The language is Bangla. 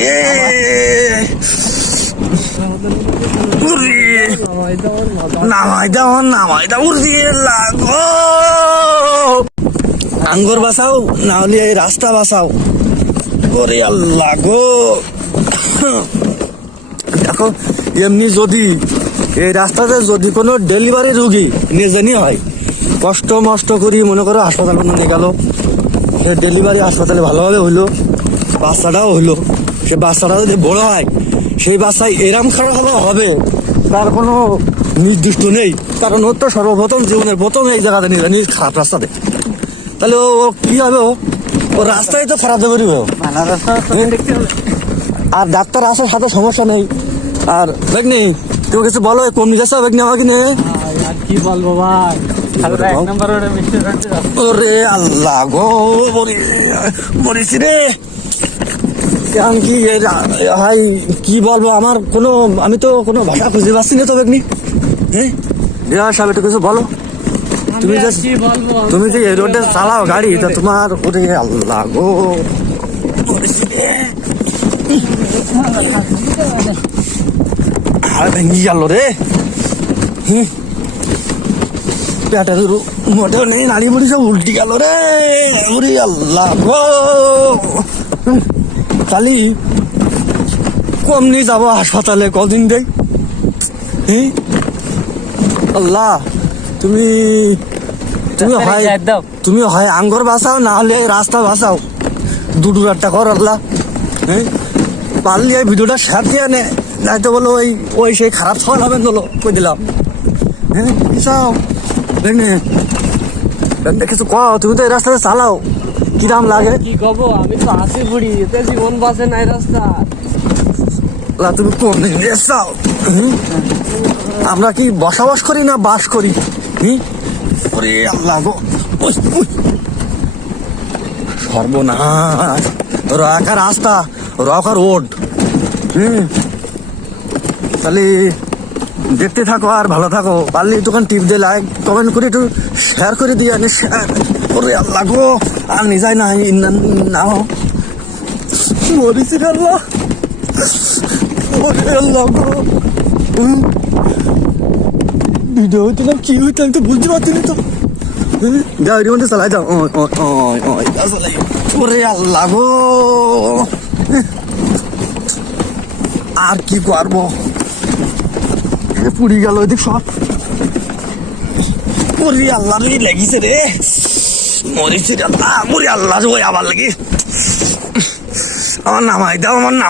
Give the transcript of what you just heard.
রে নামাই দাও লাগো আঙ্গুর বাঁচাও না হলে এই রাস্তা বাঁচাও ওরে আল্লাহ গো। দেখো এমনি যদি এই রাস্তাতে যদি কোনো ডেলিভারি রুগী নিজেনি হয় কষ্ট মষ্ট করি মনে করো হাসপাতাল নিয়ে গেল, সে ডেলিভারি হাসপাতালে ভালোভাবে হইলো, বাচ্চাটাও হইলো, সে বাচ্চাটা যদি বড় হয় সেই বাচ্চায় এরম খারাপ হবে তার কোনো নির্দিষ্ট নেই, কারণ ওর তো সর্বপ্রথম জীবনের প্রথম এই জায়গাতে নিয়ে খারাপ রাস্তাতে, তাহলে ও কি হবে, ও রাস্তায় তো খারাপ দেবে। আর ডাক্তার আসার সাথে সমস্যা নেই। আর বেগনি তুমি কিছু বলো, কম নিয়ে যাচ্ছ বেগনি আমাকে নিয়ে? কি বলবো ভাই, ওরে আল্লাহ গো বলিস রে কি ভাই, কি বলবো, আমার কোনো আমি তো কোনো ভাষা খুঁজে পাচ্ছি না তো বেগনি। হ্যাঁ সাহেব একটু কিছু বলো, তুমি যে এই রোডে চালাও গাড়ি, তা তোমার ওরে আল্লাহ গো ভেঙে গেল রে। পেটের মোটেও নেই, নাড়ি মুড়ি সব উল্টি গেল রে। ওরে আল্লাহ গো, কালি কম নিয়ে যাবো হাসপাতালে কদিন দেই। আল্লাহ তুমি হয় আঙ্গুর বাঁচাও না হলে রাস্তা বাঁচাও, দুটো একটা কর আল্লাহ। পারলি এই ভিডিওটা শেয়ার দিয়ে নে, নাই তো বলো ওই সেই খারাপ সল হবে বলো কই দিলাম। কিছু কও, তুমি তো এই রাস্তাতে চালাও, কি দাম লাগে? কি কব, আমি তো হাসি বুড়ি, এতে জীবন বাঁচে নাই রাস্তা। তুমি কোন চাও? আমরা কি বসবাস করি না বাস করি? ওরে আল্লাহ গো, সর্বনাশ, রকা রাস্তা, রকা রোড। তাহলে দেখতে থাকো আর ভালো থাকো, পারলে একটুখানি টিপ দিয়ে লাইক কমেন্ট করে একটু শেয়ার করে দিয়ে আনি শেয়ার। ওরে আল্লাহ গো, আর নিজাই না নাও মরিছি আল্লাহ, ওরে আল্লাহ গো। ভিডিও হইতো না কি হইতো আমি তো বুঝতে পারছি না তো। গাড়ির মধ্যে চালাই যাও, ওরে আল্লাহ গো, আর কি করবো, পুড়ি গেল ওইদিক সব। ওরে আল্লাহ রে লেগেছে রে, মরিছি আল্লাহ, ওরে আল্লাহ ওই আবার লাগি, আমার নামাই দাও, আমার নাম